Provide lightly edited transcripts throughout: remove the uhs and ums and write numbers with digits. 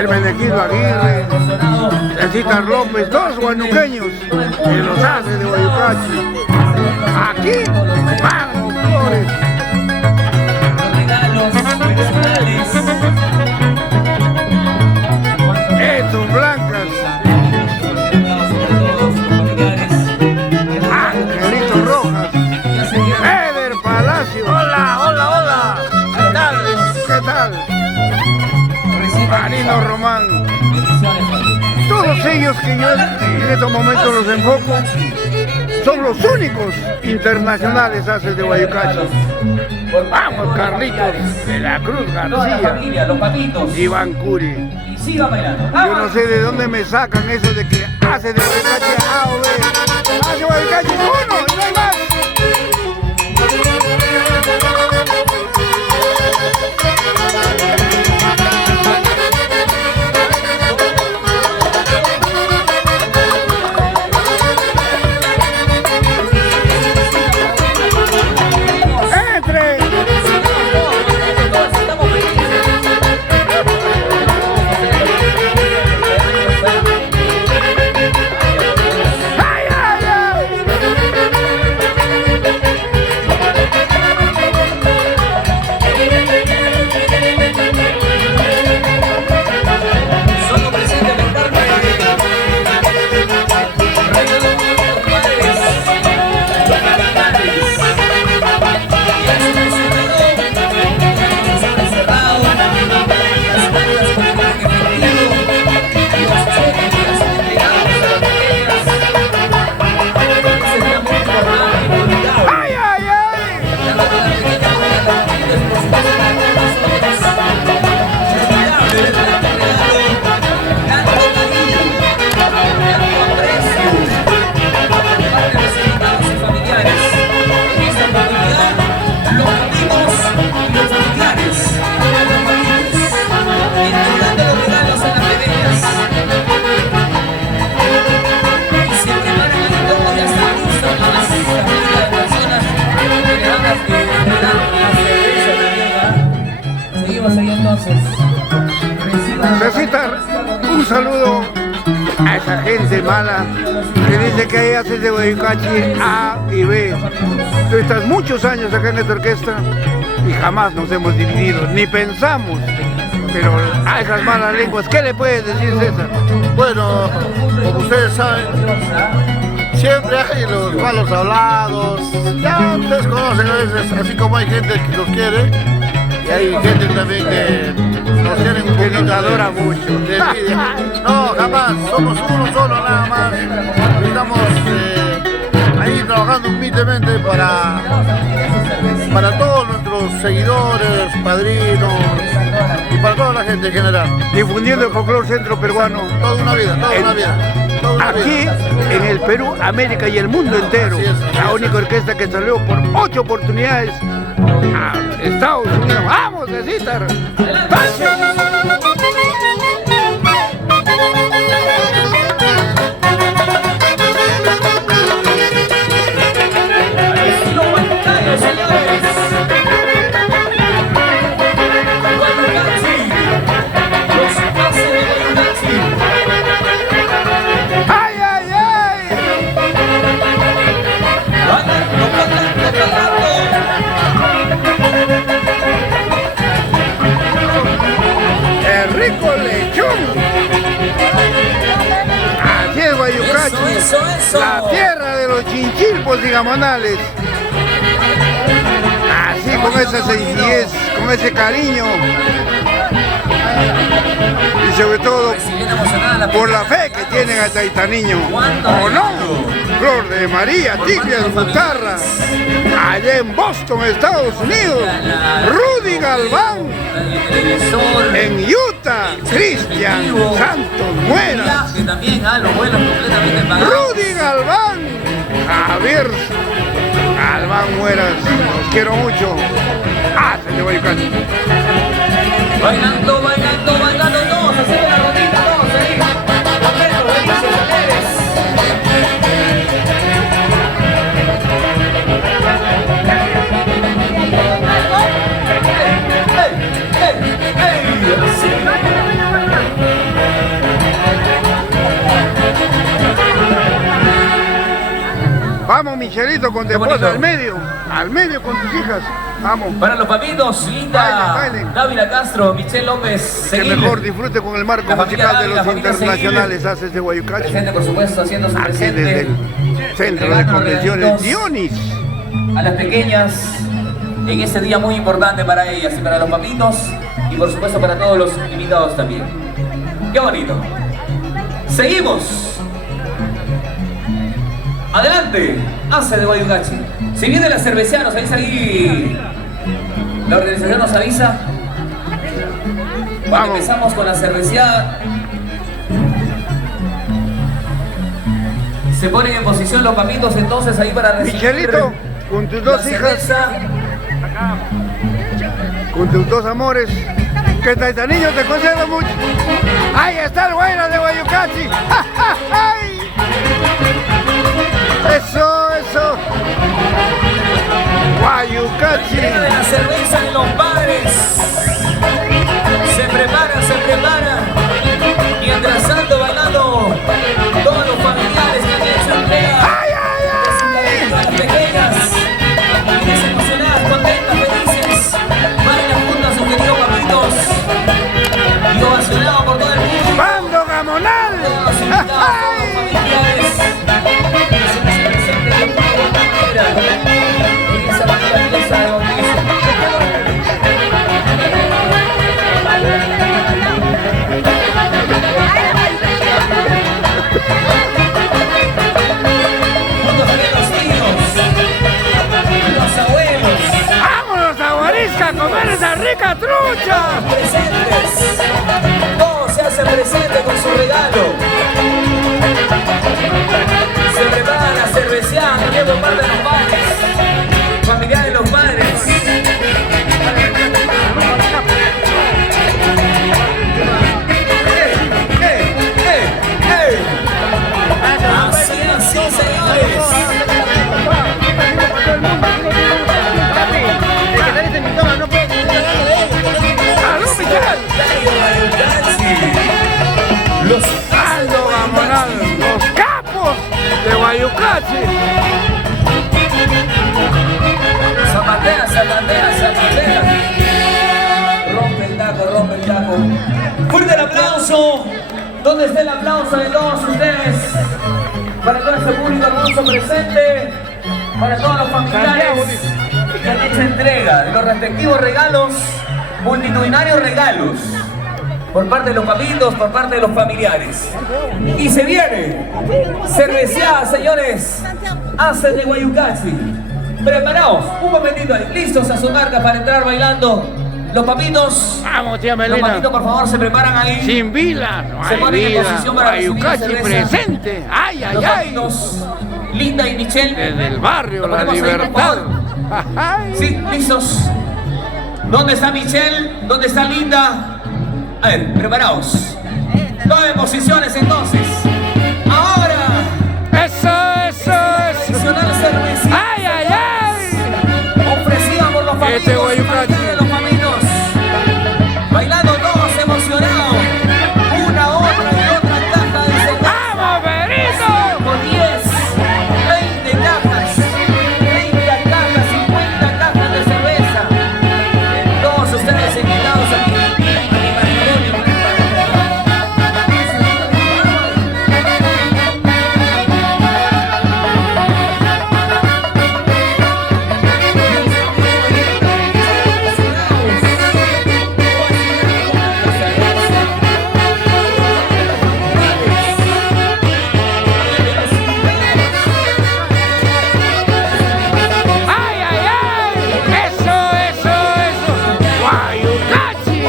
Hermenegildo Aguirre, Cecitar López, dos guanuqueños que los hace de Guayucachi. Aquí van flores. Edson Blancas, Angelito Rojas, Eder Palacio. Hola, hola, hola. ¿Qué tal? ¿Qué tal? Marino Román. Todos ellos que yo en estos momentos los enfoco son los únicos internacionales haces de Guayucachi. Vamos, Carlitos de la Cruz García, Iván Curi. Yo no sé de dónde me sacan eso de que hace de Guayucachi A o B. Hace Guayucachi uno y no hay más. Cecitar, un saludo a esa gente mala que dice que ahí haces de Guayucachi A y B. Tú estás muchos años acá en esta orquesta y jamás nos hemos dividido, ni pensamos. Pero a esas malas lenguas, ¿qué le puedes decir, César? Bueno, como ustedes saben, siempre hay los malos hablados. Ya ustedes conocen a veces, así como hay gente que los quiere, y hay gente también que nos tienen un poquito, nos adora mucho. De envidia. No, jamás, somos uno solo nada más. Estamos ahí trabajando humildemente para todos nuestros seguidores, padrinos y para toda la gente en general. Difundiendo el folclore centro peruano. Toda una vida, toda una vida. Aquí en el Perú, América y el mundo entero. La única orquesta que salió por 8 oportunidades a Estados Unidos. ¡Vamos, Cecitar! Rico lechón. Así es Guayucachi, la tierra de los chinchilpos y gamonales. Así con esa sencillez, con ese cariño. Y sobre todo por la fe que tienen a Taitaniño. ¿O no? Flor de María, Tigre Guitarra, allá en Boston, Estados Unidos. Rudy Galván, en Utah, Cristian Santos Mueras. Rudy Galván, Javier Galván Mueras, los quiero mucho. Hácenle Guayucachi. Bailando, bailando, bailando todos, así la rodita, todos ahí. Completo, buenísimo, alegres. ¡Ey! ¡Ey! ¡Ey! ¡Ey! Vamos, Michelito, con tu Qué esposa bonito. al medio con tus hijas. Vamos. Para los papitos, Linda Bailen, bailen. Dávila Castro, Michelle López, Que Seguil. mejor disfrute con el marco La familia musical de Dávila, los familia internacionales haces de Guayucachi. Presente, por supuesto, haciendo su Aquí desde presente. el Centro de Entregando Convenciones regalitos Dionis. a las pequeñas en ese día muy importante para ellas y para los papitos y por supuesto para todos los invitados también. Qué bonito. Seguimos. Adelante, Hace de Guayucachi. Si viene la cervecería, nos avisa ahí. La organización nos avisa. Cuando Vamos. empezamos con la cervecería, se ponen en posición los papitos entonces ahí para recibir. Michelito, con tus dos la hijas, cerveza. con tus dos amores, que Taitanillo te conserva mucho. Ahí está el Guayra de Guayucachi. ¡Ay! Eso, eso. Guayucachi. Entrega de la cerveza de los padres. Se prepara. Mientras tanto bailando todos los familiares que han hecho entrega. ¡Ay, ay, ay! Las pequeñas, niñas emocionadas, contentas, felices. Bailan juntas sus queridos papitos. Y ovacionado por todo el mundo. ¡Bando Gamonal! Todos los invitados, todos los ¡Ay! familiares. Que se presenten de alguna manera en esa bonita fiesta de bautizo. Juntos también los tíos, los abuelos, ¡Vámonos a Guarisca a comer esa rica trucha! presentes. Todos se hacen presentes con su regalo. Se preparan a cervecear también por parte de los padres, familiares de los padres. Así, señores. ¡Salud, Michel! Los ¡Bando Gamonal! ¡Los capos de Guayucachi! zapatea. Rompe el taco. Fuerte el aplauso. ¿Dónde está el aplauso de todos ustedes? Para todo este público hermoso presente. Para todos los familiares que han hecho entrega de los respectivos regalos, multitudinarios regalos. Por parte de los papitos, por parte de los familiares. Y se viene cerveceada, señores. Hace de Guayucachi. Preparados, un momentito ahí, listos a su marca para entrar bailando. Los papitos, ¡Vamos, tía los Melina! papitos, por favor, se preparan ahí. Sin vila, no Se hay ponen en vida. posición para recibir la Guayucachi cerveza. presente. ¡Ay, ay, Los ay! papitos, Linda y Michelle. Desde el barrio, Lo la ponemos ahí, por libertad. favor. ¡Ay! Sí, listos. ¿Dónde está Michelle? ¿Dónde está Linda? A ver, preparados. Tomen posiciones entonces. Ahora, ¡Eso! tradicional cervecita. ¡Ay, ay, ay! Ofrecida por los papitos, Este Guayucachi. familiares de los papitos. Bailando todos emocionados. Una, otra y otra caja de cerveza. ¡Vamos, Berito! Con 10, 20 cajas, 30 cajas, 50 cajas de cerveza. Todos ustedes invitados aquí a mi matrimonio. ¡Ay, ay, ay! ¡Eso! ¡Guayucachi!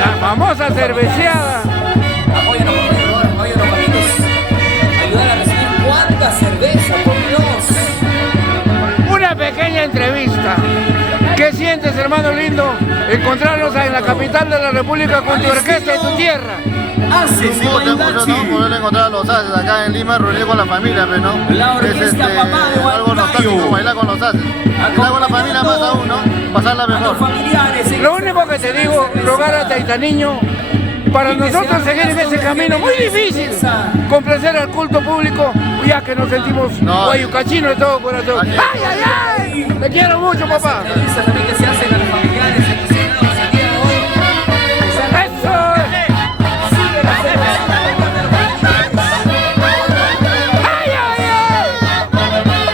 La famosa cerveceada. Apóyanos, por favor, apóyanos, papitos. Ayudar a recibir cuánta cerveza, por Dios. Una pequeña entrevista. ¿Qué ¿Qué sientes, hermano lindo, encontrarnos en la capital de la República con tu orquesta y tu tierra? Haces Un gusto, ¿no? Poder encontrar a los haces acá en Lima, reunir con la familia, pero no. La orquesta Papá de algo nostálgico, bailar con los haces. Bailar con la familia más aún, ¿no? Pasarla mejor. Lo único que te digo, rogar a Taitaniño, para nosotros seguir en ese camino muy difícil, complacer al culto público, ya que nos sentimos guayucachinos de todo corazón. ¡Ay, ay, ay! Te quiero mucho, papá. También que se hacen a los familiares emocionados el día de hoy. ¡Eso! ¡Ay, ay, ay!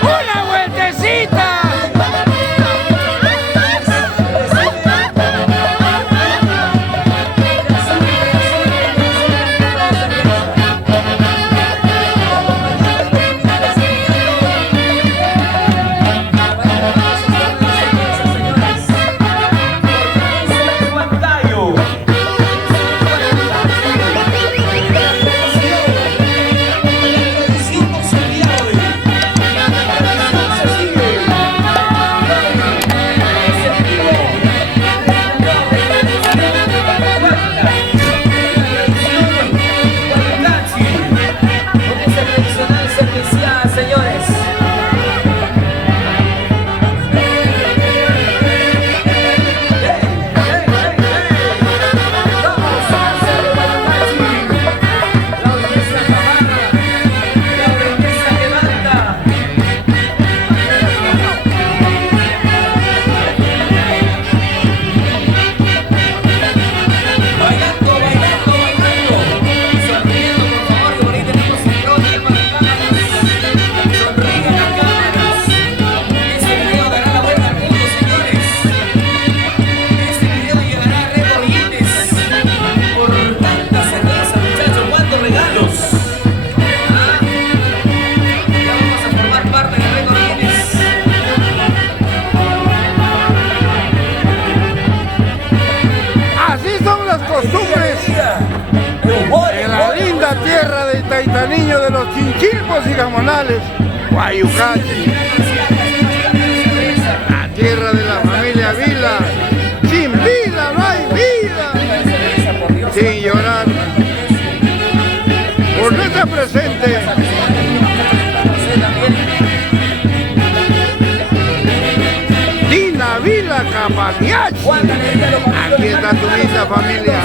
¡Una vueltecita! En la linda tierra de Taitaniño, de los chinchilpos y gamonales, Guayucachi, la tierra de la familia Vila. Sin vida no hay vida, sin llorar por no estar presente. Dina Vila Capatiachi, aquí está tu linda familia.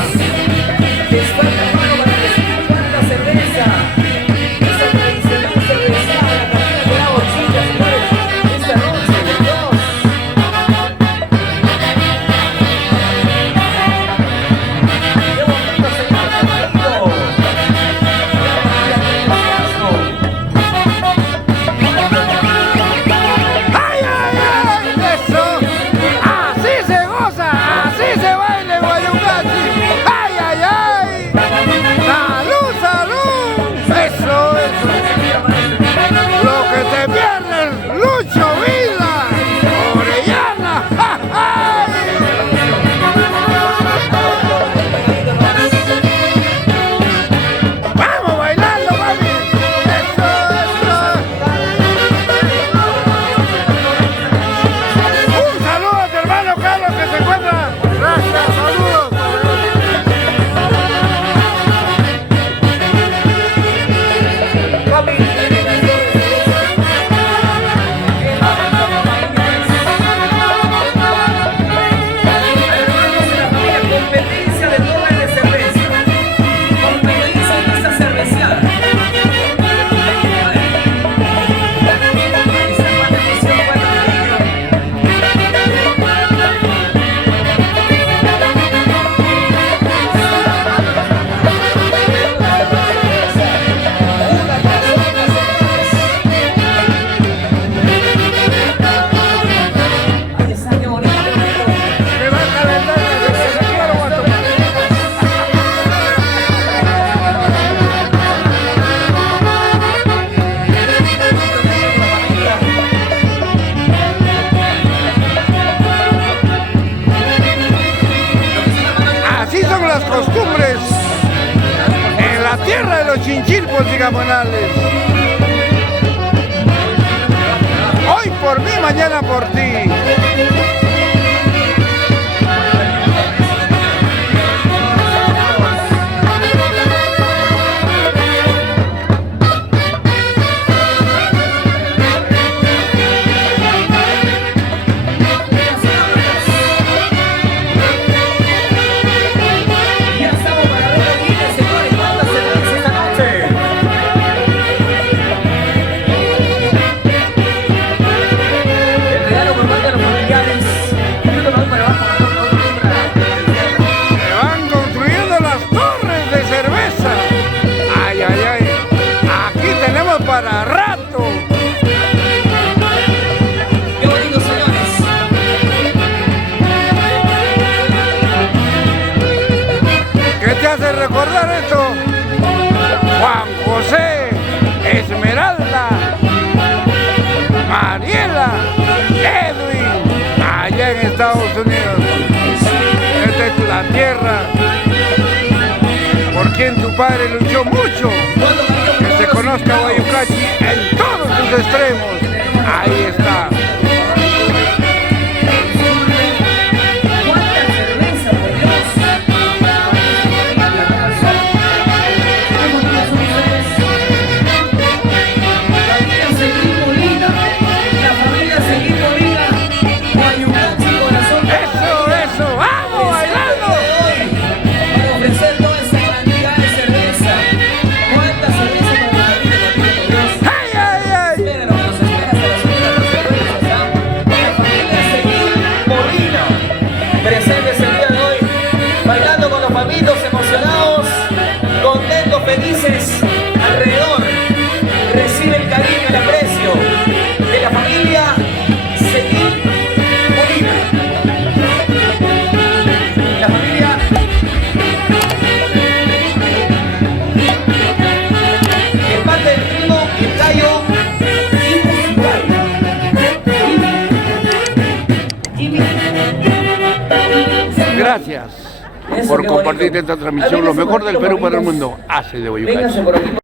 Costumbres en la tierra de los chinchilpos y gamonales. Hoy por mí, mañana por ti. hace recordar esto? Juan José, Esmeralda, Mariela, Edwin, allá en Estados Unidos. Esta es la tierra por quien tu padre luchó mucho, que se conozca Guayucachi en todos sus extremos. Ahí está. Emocionados, contentos, felices, alrededor recibe el cariño y el aprecio de la familia Seguín Molina. La familia de parte del primo, el gallo y Gracias por compartir esta transmisión, lo mejor del Perú para el mundo, hace de Guayucachi.